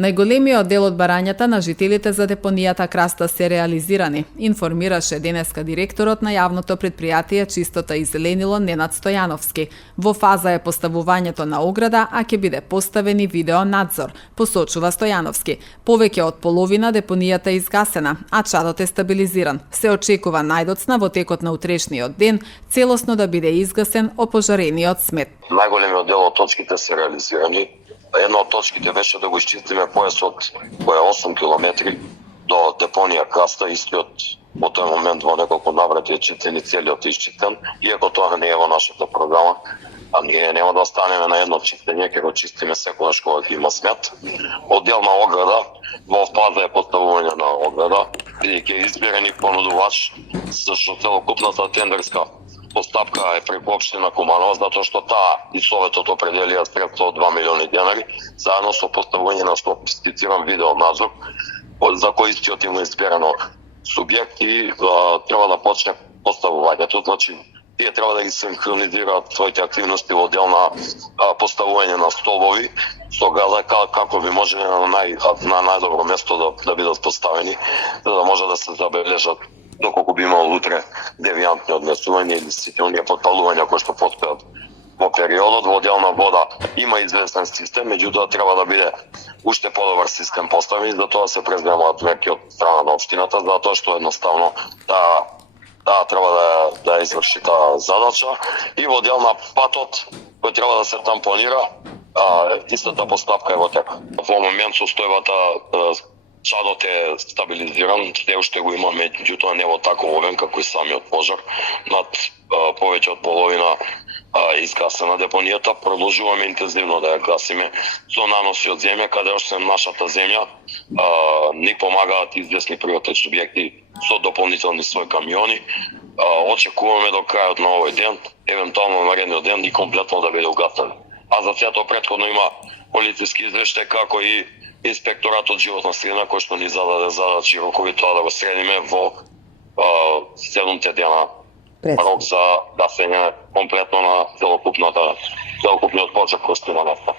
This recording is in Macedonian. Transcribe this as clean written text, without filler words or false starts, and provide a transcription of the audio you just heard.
Најголемиот дел од барањата на жителите за депонијата Краста се реализирани, информираше денеска директорот на јавното предпријатие Чистота и зеленило Ненад Стојановски. Во фаза е поставувањето на ограда, а ќе биде поставен и видео надзор, посочува Стојановски. Повеќе од половина депонијата е изгасена, а чадот е стабилизиран. Се очекува најдоцна во текот на утрешниот ден целосно да биде изгасен опожарениот смет. Најголемиот дел од точките се реализирани. Една од точките беше да го изчистиме појасот кој е 8 километри до депонија Краста, истиот во тој момент во неколку наврати е чистен и целиот изчистен, иако тоа не е во нашата програма. А ние нема да останеме на едно чистење, ќе го чистиме секогаш кога ќе има смет. Одделна ограда, во фаза е поставување на ограда, бидејќи е изберен и понудувач, зашто целокупната тендерска постапка е преку општина Куманово, затоа што таа и Советот определија средства од 2 милиони денари, заедно со поставување на софистициран видео надзор, за кој истиот има изберено субјект и треба да почне поставувањето. Значи, тие треба да ги синхронизираат своите активности во отделна поставување на столови, со газа како би може на најдобро место да бидат поставени, за да може да се забележат доколку би имало утре девијантни однесувања или сите оние потпалувања кои што постојат во периодот. Во отделна вода има известен систем, меѓутоа треба да биде уште подобар систем поставен, за тоа се преземаат мерки од страна на општината, затоа што едноставно таа треба да изврши таа задача. И во отделна патот кој треба да се тампонира, истата постапка е во тек. Во момент состојбата чадот е стабилизиран, се уште го има, меѓутоа не во таков обем како и самиот пожар. Над повеќе од половина изгасена депонијата, продолжуваме интензивно да ја гасиме со наноси од земја, каде уште нашата земја ни помагаат известни приватни субјекти со дополнителни своји камиони. Очекуваме до крајот на овој ден, евентуално наредниот ден и комплетно да биде угасен. А за сето претходно има полициски извештај како и Инспекторатот животна средина кој што ни зададе задачи и рокови тоа да го средиме во 7 дена рок за гасење комплетно на целокупниот пожар кој што има наста.